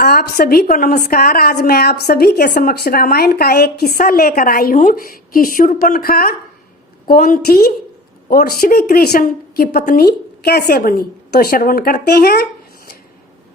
आप सभी को नमस्कार। आज मैं आप सभी के समक्ष रामायण का एक किस्सा लेकर आई हूँ कि शूर्पणखा कौन थी और श्री कृष्ण की पत्नी कैसे बनी। तो श्रवण करते हैं।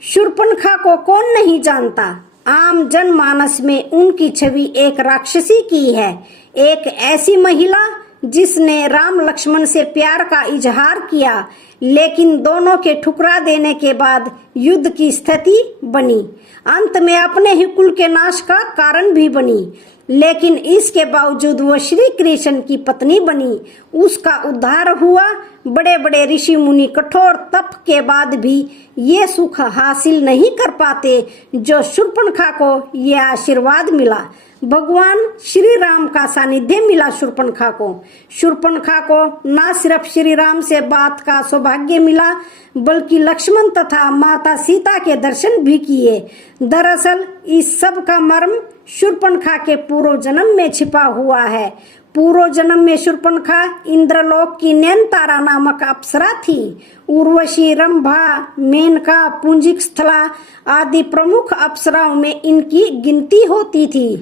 शूर्पणखा को कौन नहीं जानता। आम जनमानस में उनकी छवि एक राक्षसी की है, एक ऐसी महिला जिसने राम लक्ष्मण से प्यार का इजहार किया, लेकिन दोनों के ठुकरा देने के बाद युद्ध की स्थिति बनी। अंत में अपने ही कुल के नाश का कारण भी बनी, लेकिन इसके बावजूद वो श्री कृष्ण की पत्नी बनी। उसका उद्धार हुआ। बड़े बड़े ऋषि मुनि कठोर तप के बाद भी ये सुख हासिल नहीं कर पाते जो शूर्पणखा को ये आशीर्वाद मिला। भगवान श्री राम का सानिध्य मिला शूर्पणखा को। शूर्पणखा को न सिर्फ श्री राम से बात का सौभाग्य मिला, बल्कि लक्ष्मण तथा माता सीता के दर्शन भी किए। दरअसल इस सब का मर्म शूर्पणखा के पूर्व जन्म में छिपा हुआ है। पूर्व जन्म में शूर्पणखा इंद्रलोक की नैनतारा नामक अप्सरा थी। उर्वशी, रंभा, मेनका, पुंजिक स्थला आदि प्रमुख अप्सराओं में इनकी गिनती होती थी।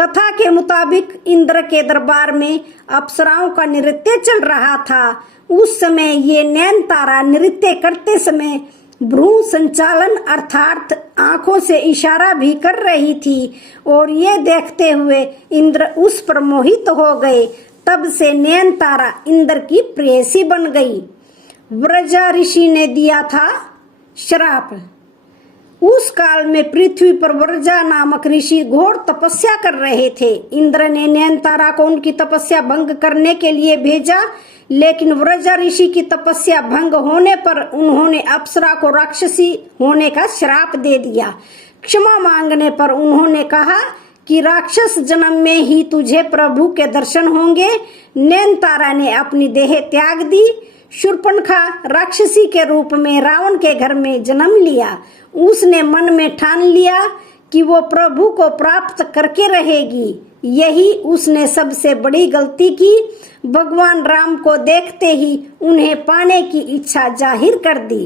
कथा के मुताबिक इंद्र के दरबार में अप्सराओं का नृत्य चल रहा था। उस समय ये नैनतारा नृत्य करते समय भ्रू संचालन अर्थात आंखों से इशारा भी कर रही थी और ये देखते हुए इंद्र उस पर मोहित हो गए। तब से नैनतारा इंद्र की प्रेयसी बन गई। व्रजा ऋषि ने दिया था श्राप। उस काल में पृथ्वी पर व्रजा नामक ऋषि घोर तपस्या कर रहे थे। इंद्र ने नैनतारा को उनकी तपस्या भंग करने के लिए भेजा, लेकिन व्रजा ऋषि की तपस्या भंग होने पर उन्होंने अप्सरा को राक्षसी होने का श्राप दे दिया। क्षमा मांगने पर उन्होंने कहा कि राक्षस जन्म में ही तुझे प्रभु के दर्शन होंगे। नैनतारा ने अपनी देह त्याग दी। शूर्पणखा राक्षसी के रूप में रावण के घर में जन्म लिया। उसने मन में ठान लिया कि वो प्रभु को प्राप्त करके रहेगी। यही उसने सबसे बड़ी गलती की। भगवान राम को देखते ही उन्हें पाने की इच्छा जाहिर कर दी।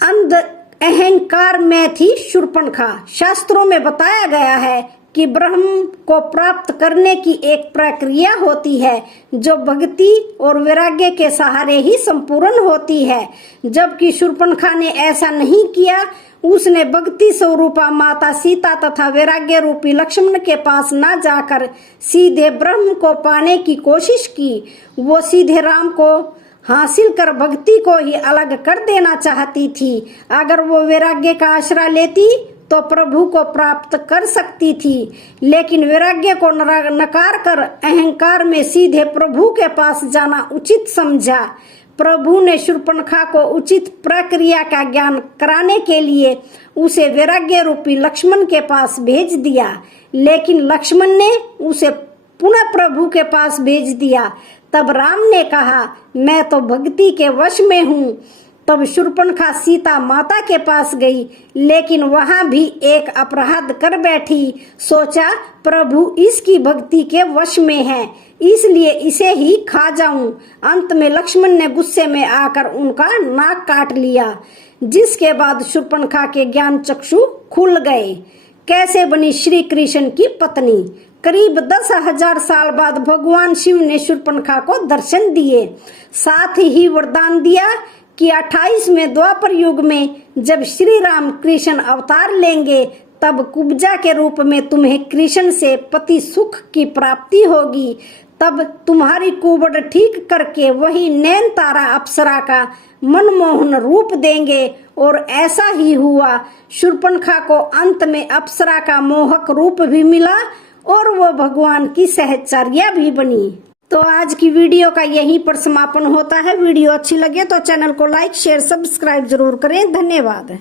अंध अहंकार में थी शूर्पणखा। शास्त्रों में बताया गया है कि ब्रह्म को प्राप्त करने की एक प्रक्रिया होती है जो भक्ति और वैराग्य के सहारे ही संपूर्ण होती है, जबकि शूर्पणखा ने ऐसा नहीं किया। उसने भक्ति स्वरूपा माता सीता तथा वैराग्य रूपी लक्ष्मण के पास न जाकर सीधे ब्रह्म को पाने की कोशिश की। वो सीधे राम को हासिल कर भक्ति को ही अलग कर देना चाहती थी। अगर वो वैराग्य का आश्रय लेती तो प्रभु को प्राप्त कर सकती थी, लेकिन वैराग्य को नकार कर अहंकार में सीधे प्रभु के पास जाना उचित समझा। प्रभु ने शूर्पणखा को उचित प्रक्रिया का ज्ञान कराने के लिए उसे वैराग्य रूपी लक्ष्मण के पास भेज दिया, लेकिन लक्ष्मण ने उसे पुनः प्रभु के पास भेज दिया। तब राम ने कहा, मैं तो भक्ति के वश में हूँ। तब शूर्पणखा सीता माता के पास गई, लेकिन वहां भी एक अपराध कर बैठी। सोचा प्रभु इसकी भक्ति के वश में है, इसलिए इसे ही खा जाऊं। अंत में लक्ष्मण ने गुस्से में आकर उनका नाक काट लिया, जिसके बाद शूर्पणखा के ज्ञान चक्षु खुल गए। कैसे बनी श्री कृष्ण की पत्नी। करीब 10,000 साल बाद भगवान शिव ने शूर्पणखा को दर्शन दिए। साथ ही वरदान दिया कि 28वें द्वापर युग में जब श्री राम कृष्ण अवतार लेंगे, तब कुब्जा के रूप में तुम्हें कृष्ण से पति सुख की प्राप्ति होगी। तब तुम्हारी कुबड़ ठीक करके वही नैनतारा अप्सरा का मनमोहन रूप देंगे। और ऐसा ही हुआ। शूर्पणखा को अंत में अप्सरा का मोहक रूप भी मिला और वो भगवान की सहचर्या भी बनी। तो आज की वीडियो का यहीं पर समापन होता है। वीडियो अच्छी लगे तो चैनल को लाइक, शेयर, सब्सक्राइब जरूर करें। धन्यवाद।